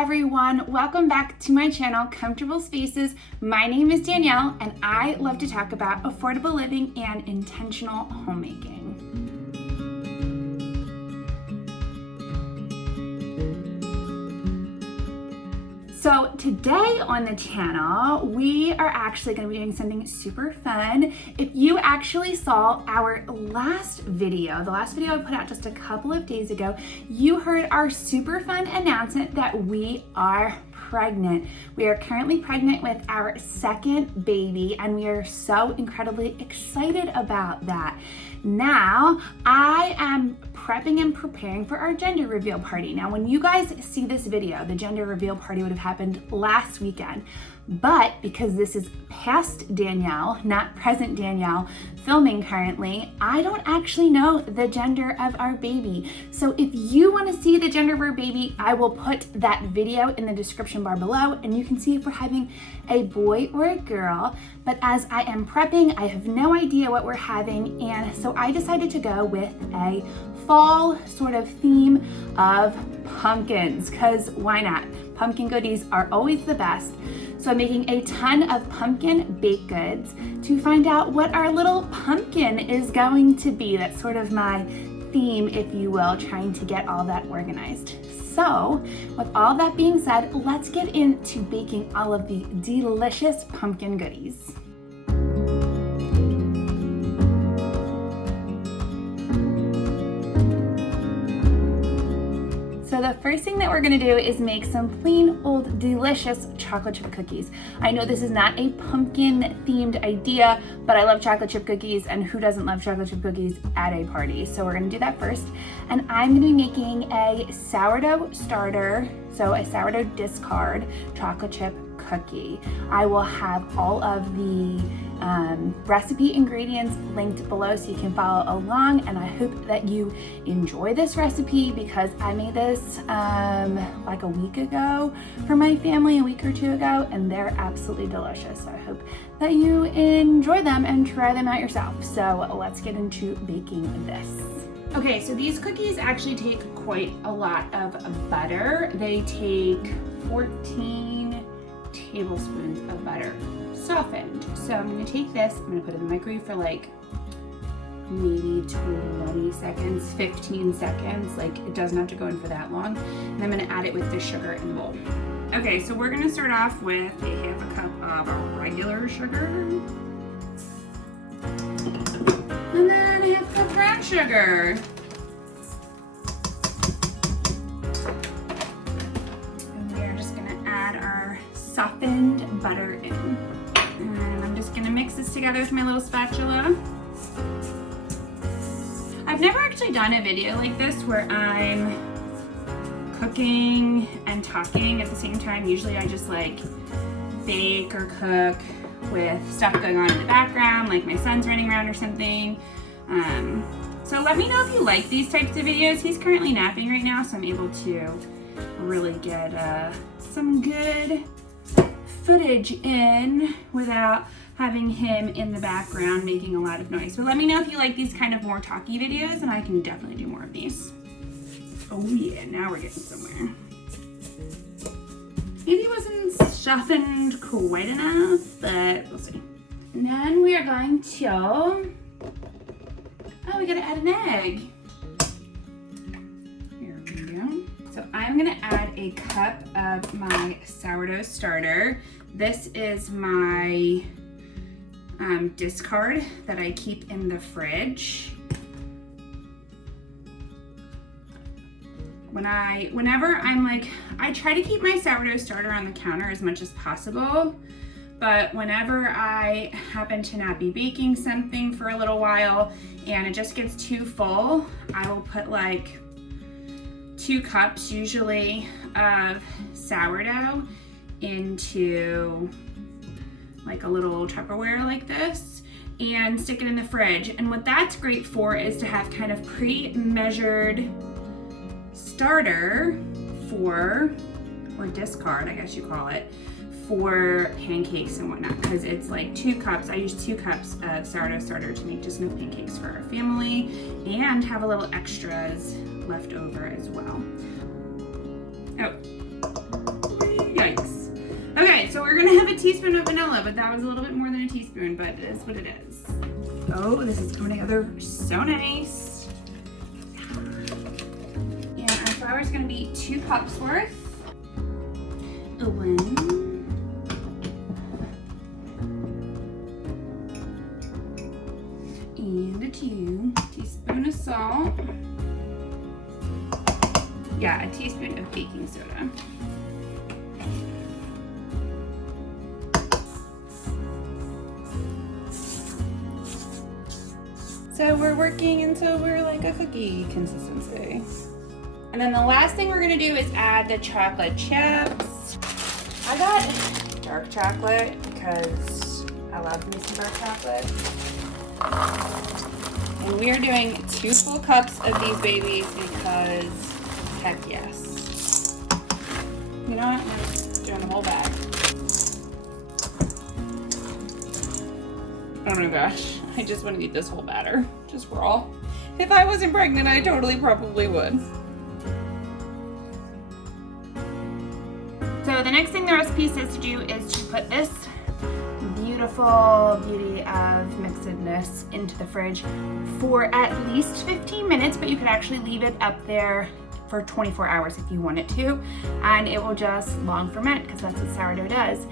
everyone, welcome back to my channel, Comfortable Spaces. My name is Danielle and I love to talk about affordable living and intentional homemaking. So today on the channel, we are actually going to be doing something super fun. If you actually saw our last video, the last video I put out just a couple of days ago, you heard our super fun announcement that we are pregnant. We are currently pregnant with our second baby and we are so incredibly excited about that. Now, I am prepping and preparing for our gender reveal party. Now, when you guys see this video, the gender reveal party would have happened last weekend, but because this is past Danielle, not present Danielle, filming currently, I don't actually know the gender of our baby. So if you want to see the gender of our baby, I will put that video in the description bar below and you can see if we're having a boy or a girl. But as I am prepping, I have no idea what we're having, and so I decided to go with a fall sort of theme of pumpkins, because why not? Pumpkin goodies are always the best. So I'm making a ton of pumpkin baked goods to find out what our little pumpkin is going to be. That's sort of my theme, if you will, trying to get all that organized. So with all that being said, let's get into baking all of the delicious pumpkin goodies. So the first thing that we're gonna do is make some plain old delicious chocolate chip cookies. I know this is not a pumpkin themed idea, but I love chocolate chip cookies, and who doesn't love chocolate chip cookies at a party? So we're gonna do that first. And I'm gonna be making a sourdough starter, so a sourdough discard chocolate chip cookie. I will have all of the recipe ingredients linked below so you can follow along, and I hope that you enjoy this recipe because I made this like a week ago for my family, a week or two ago, and they're absolutely delicious. So I hope that you enjoy them and try them out yourself. So let's get into baking this. Okay, so these cookies actually take quite a lot of butter. They take 14 tablespoons of butter, softened. So I'm gonna take this, I'm gonna put it in the microwave for like maybe 20 seconds, 15 seconds. Like, it doesn't have to go in for that long. And I'm gonna add it with the sugar in the bowl. Okay, so we're gonna start off with a half a cup of our regular sugar. And then a half a cup brown sugar. And we are just gonna add our softened butter in. And I'm just gonna mix this together with my little spatula. I've never actually done a video like this where I'm cooking and talking at the same time. Usually I just like bake or cook with stuff going on in the background, like my son's running around or something. So let me know if you like these types of videos. He's currently napping right now, so I'm able to really get some good footage in without having him in the background making a lot of noise. But let me know if you like these kind of more talky videos, and I can definitely do more of these. Oh yeah, now we're getting somewhere. Maybe it wasn't softened quite enough, but we'll see. And then we are going to, we gotta add an egg. Here we go. So I'm gonna add a cup of my sourdough starter. This is my discard that I keep in the fridge. Whenever I'm like, I try to keep my sourdough starter on the counter as much as possible, but whenever I happen to not be baking something for a little while and it just gets too full, I will put like 2 cups usually of sourdough into like a little Tupperware like this and stick it in the fridge. And what that's great for is to have kind of pre-measured starter for, or discard I guess you call it, for pancakes and whatnot, because it's like 2 cups. I use 2 cups of sourdough starter to make just enough pancakes for our family and have a little extras left over as well. Oh, gonna have a teaspoon of vanilla, but that was a little bit more than a teaspoon, but it is what it is. Oh, this is coming together so nice. And our flour is gonna be 2 cups worth. A 1. And a 2 teaspoon of salt. Yeah, a teaspoon of baking soda. So we're working until we're like a cookie consistency. And then the last thing we're gonna do is add the chocolate chips. I got dark chocolate because I love me some dark chocolate. And we are doing 2 full cups of these babies because heck yes. You know what? I'm doing the whole bag. Oh my gosh, I just want to eat this whole batter, just raw. If I wasn't pregnant, I totally probably would. So the next thing the recipe says to do is to put this beautiful beauty of mixedness into the fridge for at least 15 minutes, but you could actually leave it up there for 24 hours if you want it to, and it will just long ferment because that's what sourdough does.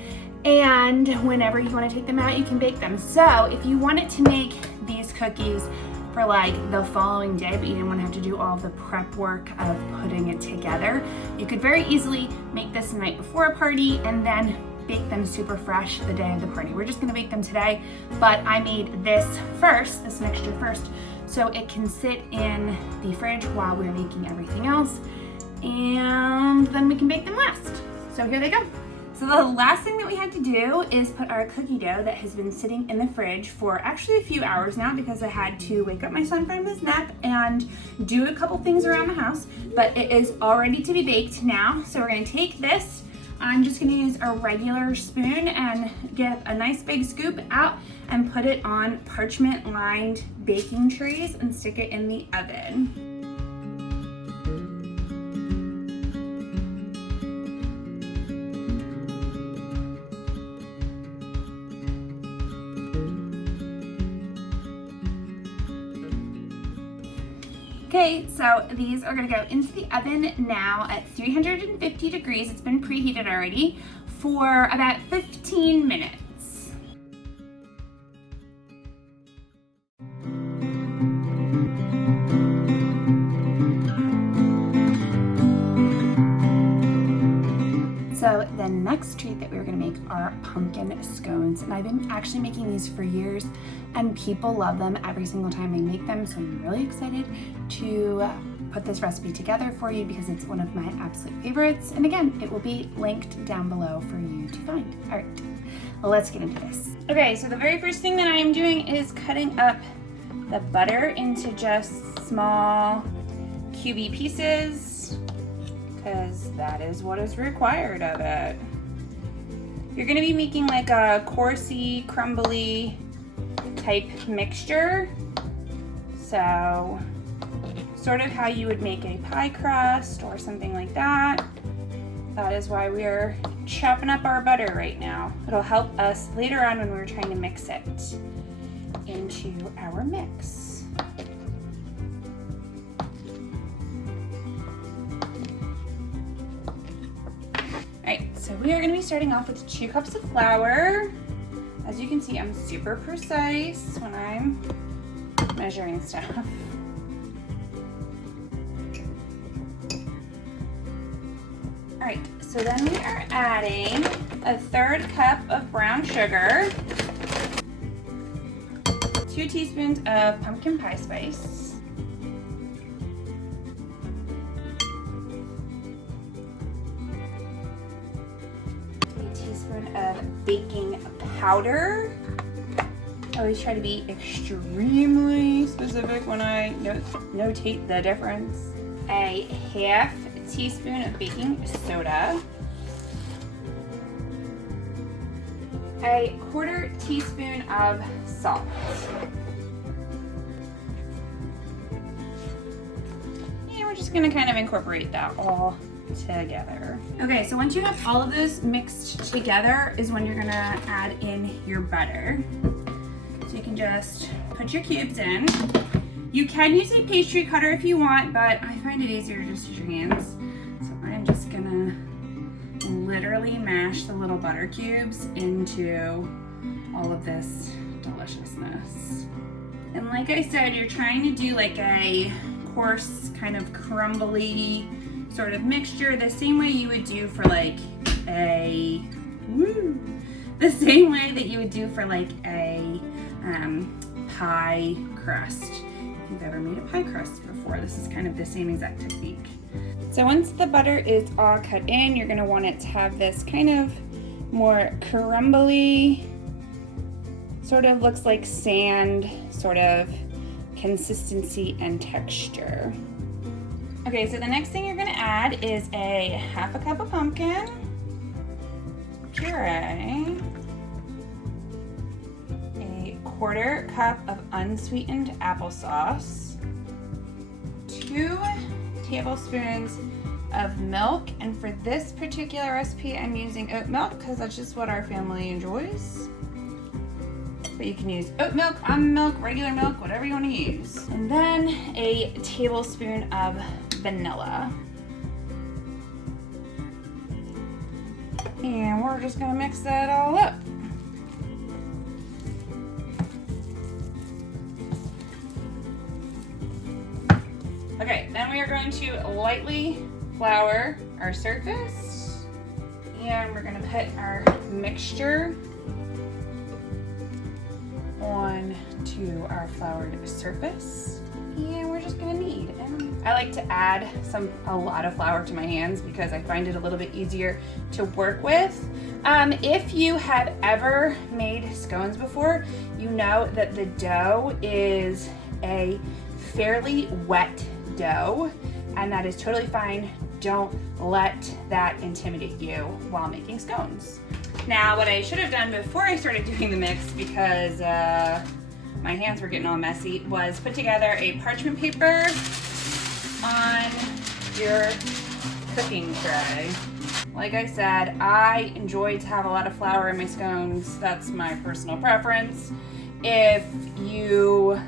And whenever you want to take them out, you can bake them. So if you wanted to make these cookies for like the following day, but you didn't want to have to do all of the prep work of putting it together, you could very easily make this the night before a party and then bake them super fresh the day of the party. We're just gonna bake them today, but I made this mixture first, so it can sit in the fridge while we're making everything else, and then we can bake them last. So here they go. So the last thing that we had to do is put our cookie dough that has been sitting in the fridge for actually a few hours now because I had to wake up my son from his nap and do a couple things around the house, but it is all ready to be baked now. So we're gonna take this, I'm just gonna use a regular spoon and get a nice big scoop out and put it on parchment lined baking trays and stick it in the oven. Okay, so these are gonna go into the oven now at 350 degrees. It's been preheated already for about 15 minutes. So the next treat that we're gonna make are pumpkin scones. And I've been actually making these for years and people love them every single time I make them. So I'm really excited to put this recipe together for you because it's one of my absolute favorites. And again, it will be linked down below for you to find. All right, well, let's get into this. Okay, so the very first thing that I am doing is cutting up the butter into just small cubey pieces, because that is what is required of it. You're gonna be making like a coursey, crumbly type mixture. So sort of how you would make a pie crust or something like that. That is why we are chopping up our butter right now. It'll help us later on when we're trying to mix it into our mix. So we are going to be starting off with 2 cups of flour. As you can see, I'm super precise when I'm measuring stuff. All right, so then we are adding a 1/3 cup of brown sugar, 2 teaspoons of pumpkin pie spice, of baking powder. I always try to be extremely specific when I notate the difference. A 1/2 teaspoon of baking soda. A 1/4 teaspoon of salt. And we're just gonna kind of incorporate that all together. Okay, so once you have all of this mixed together is when you're gonna add in your butter. So you can just put your cubes in. You can use a pastry cutter if you want, but I find it easier to just use your hands. So I'm just gonna literally mash the little butter cubes into all of this deliciousness. And like I said, you're trying to do like a coarse, kind of crumbly sort of mixture, the same way you would do for like the same way that you would do for like a pie crust. If you've ever made a pie crust before, this is kind of the same exact technique. So once the butter is all cut in, you're gonna want it to have this kind of more crumbly, sort of looks like sand, sort of consistency and texture. Okay, so the next thing you're gonna add is a 1/2 cup of pumpkin puree, a 1/4 cup of unsweetened applesauce, 2 tablespoons of milk, and for this particular recipe I'm using oat milk because that's just what our family enjoys. But you can use oat milk, almond milk, regular milk, whatever you want to use. And then a tablespoon of vanilla. And we're just gonna mix that all up. Okay, then we are going to lightly flour our surface. And we're gonna put our mixture onto our floured surface. And we're just gonna knead. And I like to add a lot of flour to my hands because I find it a little bit easier to work with. If you have ever made scones before, you know that the dough is a fairly wet dough, and that is totally fine. Don't let that intimidate you while making scones. Now, what I should have done before I started doing the mix, because my hands were getting all messy, was put together a parchment paper on your cooking tray. Like I said, I enjoy to have a lot of flour in my scones. That's my personal preference. If you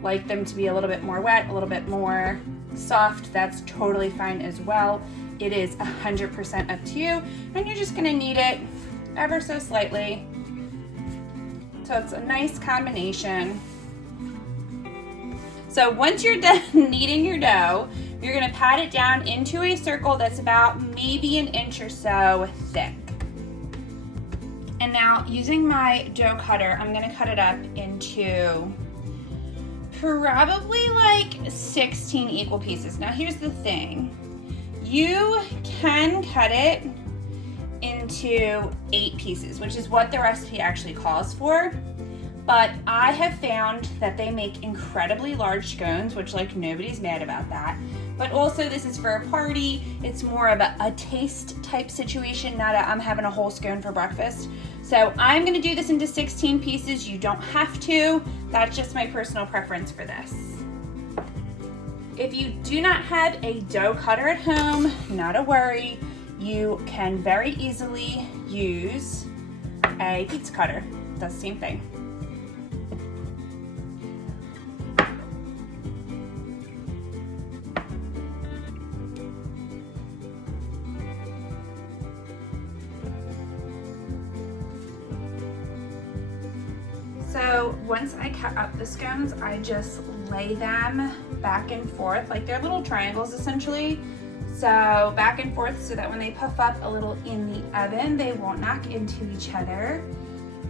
like them to be a little bit more wet, a little bit more soft, that's totally fine as well. It is 100% up to you, and you're just gonna knead it ever so slightly. So it's a nice combination. So once you're done kneading your dough, you're gonna pat it down into a circle that's about maybe 1 inch or so thick. And now using my dough cutter, I'm gonna cut it up into probably like 16 equal pieces. Now here's the thing. You can cut it into 8 pieces, which is what the recipe actually calls for. But I have found that they make incredibly large scones, which like nobody's mad about that. But also this is for a party. It's more of a taste type situation, not a I'm having a whole scone for breakfast. So I'm gonna do this into 16 pieces. You don't have to. That's just my personal preference for this. If you do not have a dough cutter at home, not a worry. You can very easily use a pizza cutter. It does the same thing. So once I cut up the scones, I just lay them back and forth, like they're little triangles essentially. So back and forth so that when they puff up a little in the oven, they won't knock into each other.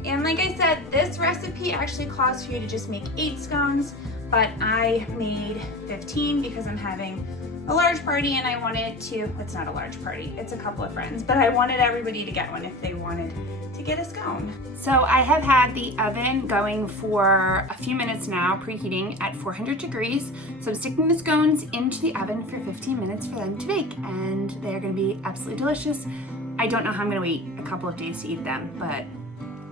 And like I said, this recipe actually calls for you to just make 8 scones, but I made 15 because I'm having a large party and I wanted to, it's not a large party, it's a couple of friends, but I wanted everybody to get one if they wanted to get a scone. So I have had the oven going for a few minutes now, preheating at 400 degrees. So I'm sticking the scones into the oven for 15 minutes for them to bake, and they're gonna be absolutely delicious. I don't know how I'm gonna wait a couple of days to eat them, but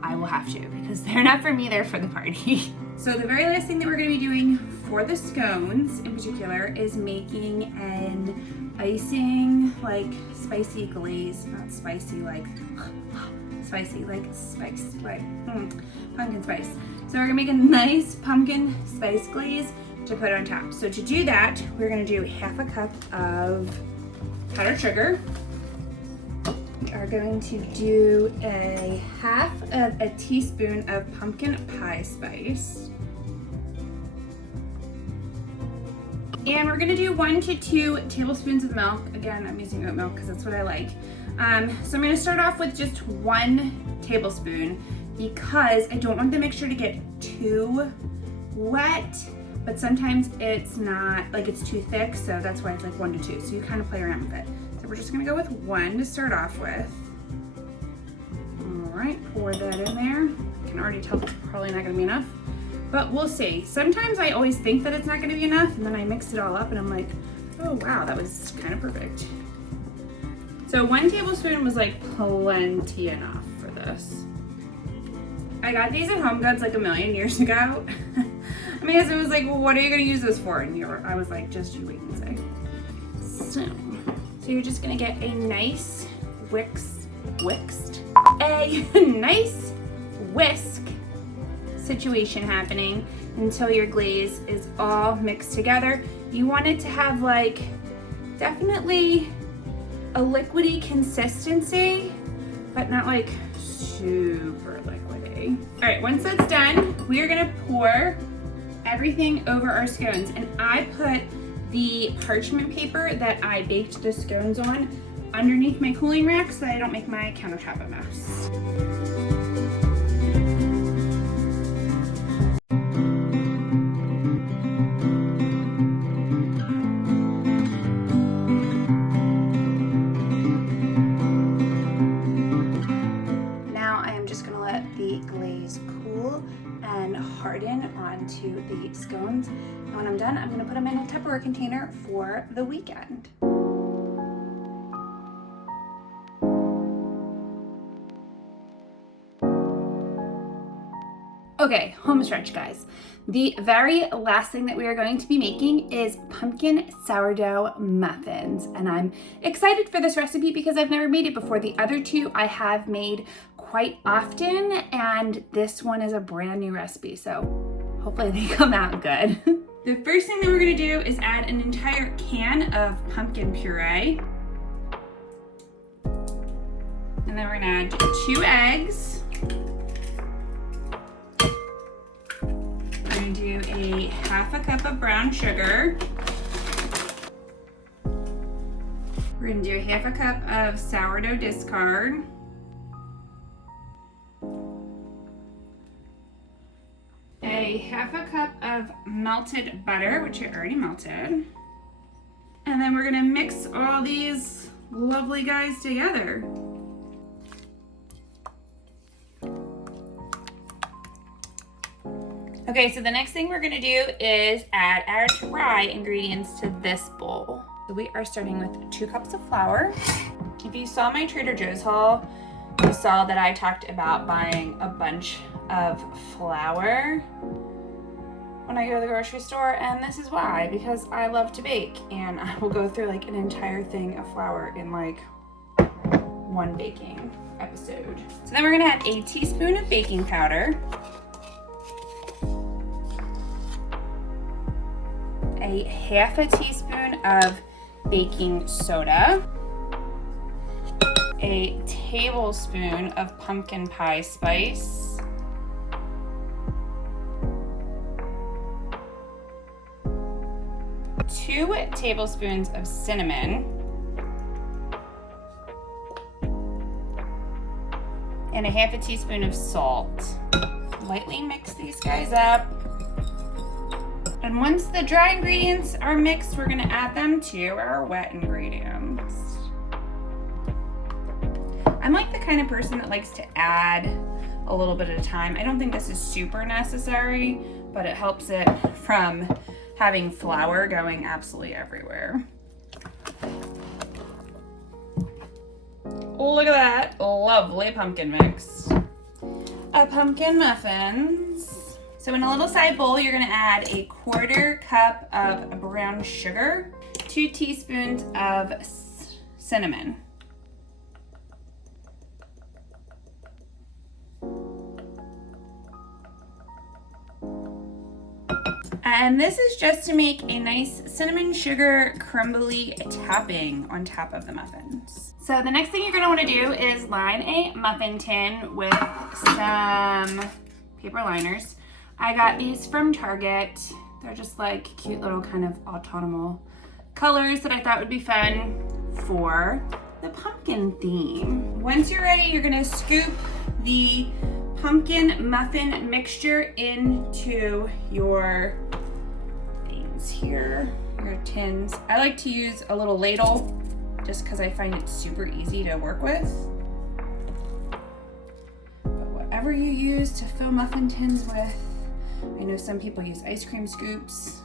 I will have to because they're not for me, they're for the party. So the very last thing that we're gonna be doing for the scones in particular is making an icing, like spicy glaze, not spicy like spicy, like spice, like pumpkin spice. So we're gonna make a nice pumpkin spice glaze to put on top. So to do that, we're gonna do half a cup of powdered sugar. We are going to do a half of a teaspoon of pumpkin pie spice. And we're gonna do 1 to 2 tablespoons of milk. Again, I'm using oat milk because that's what I like. So I'm gonna start off with just 1 tablespoon because I don't want the mixture to get too wet, but sometimes it's not, like it's too thick, so that's why it's like 1 to 2. So you kind of play around with it. So we're just gonna go with 1 to start off with. All right, pour that in there. I can already tell it's probably not gonna be enough, but we'll see. Sometimes I always think that it's not gonna be enough, and then I mix it all up and I'm like, oh wow, that was kind of perfect. So 1 tablespoon was like plenty enough for this. I got these at Home Goods like a million years ago. My husband was like, well, what are you gonna use this for? And I was like, just you wait and see. So you're just gonna get a nice nice whisk situation happening until your glaze is all mixed together. You want it to have like definitely a liquidy consistency, but not like super liquidy. All right, once that's done, we are gonna pour everything over our scones. And I put the parchment paper that I baked the scones on underneath my cooling rack so that I don't make my countertop a mess. Harden onto the scones, and when I'm done, I'm going to put them in a Tupperware container for the weekend. Okay, home stretch, guys. The very last thing that we are going to be making is pumpkin sourdough muffins, and I'm excited for this recipe because I've never made it before. The other two I have made quite often, and this one is a brand new recipe, so hopefully they come out good. The first thing that we're gonna do is add an entire can of pumpkin puree. And then we're gonna add 2 eggs. We're gonna do a half a cup of brown sugar. We're gonna do a half a cup of sourdough discard. A half a cup of melted butter, which I already melted. And then we're gonna mix all these lovely guys together. Okay, so the next thing we're gonna do is add our dry ingredients to this bowl. So we are starting with 2 cups of flour. If you saw my Trader Joe's haul, you saw that I talked about buying a bunch of flour when I go to the grocery store, and this is why, because I love to bake, and I will go through like an entire thing of flour in like 1 baking episode. So then we're gonna add a teaspoon of baking powder, a half a teaspoon of baking soda, a tablespoon of pumpkin pie spice, two tablespoons of cinnamon, and a half a teaspoon of salt. Lightly mix these guys up. And once the dry ingredients are mixed, we're gonna add them to our wet ingredients. I'm like the kind of person that likes to add a little bit at a time. I don't think this is super necessary, but it helps it from having flour going absolutely everywhere. Look at that lovely pumpkin mix. A pumpkin muffins. So in a little side bowl, you're gonna add a 1/4 cup of brown sugar, 2 teaspoons of cinnamon. And this is just to make a nice cinnamon sugar crumbly topping on top of the muffins. So the next thing you're gonna wanna do is line a muffin tin with some paper liners. I got these from Target. They're just like cute little kind of autumnal colors that I thought would be fun for the pumpkin theme. Once you're ready, you're gonna scoop the pumpkin muffin mixture into your things here, your tins. I like to use a little ladle just because I find it super easy to work with. But whatever you use to fill muffin tins with, I know some people use ice cream scoops.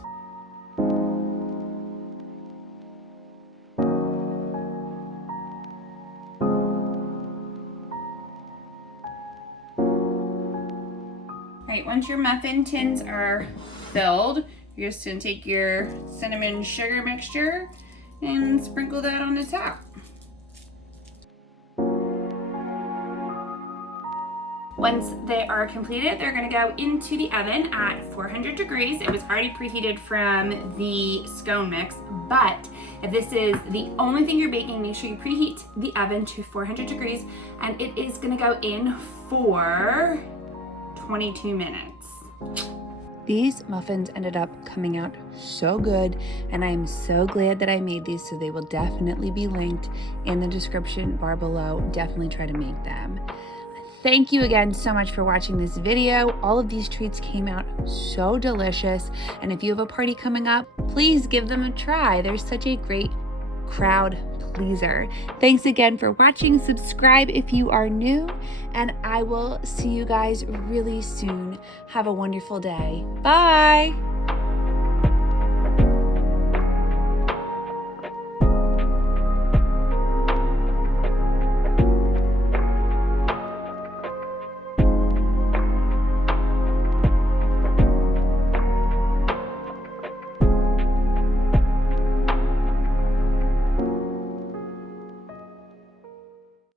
Right, once your muffin tins are filled, you're just gonna take your cinnamon sugar mixture and sprinkle that on the top. Once they are completed, they're gonna go into the oven at 400 degrees. It was already preheated from the scone mix, but if this is the only thing you're baking, make sure you preheat the oven to 400 degrees, and it is gonna go in for 22 minutes. These muffins ended up coming out so good, and I'm so glad that I made these, so they will definitely be linked in the description bar below. Definitely try to make them. Thank you again so much for watching this video. All of these treats came out so delicious, and if you have a party coming up, please give them a try. They're such a great crowd pleaser. Thanks again for watching. Subscribe if you are new, and I will see you guys really soon. Have a wonderful day. Bye.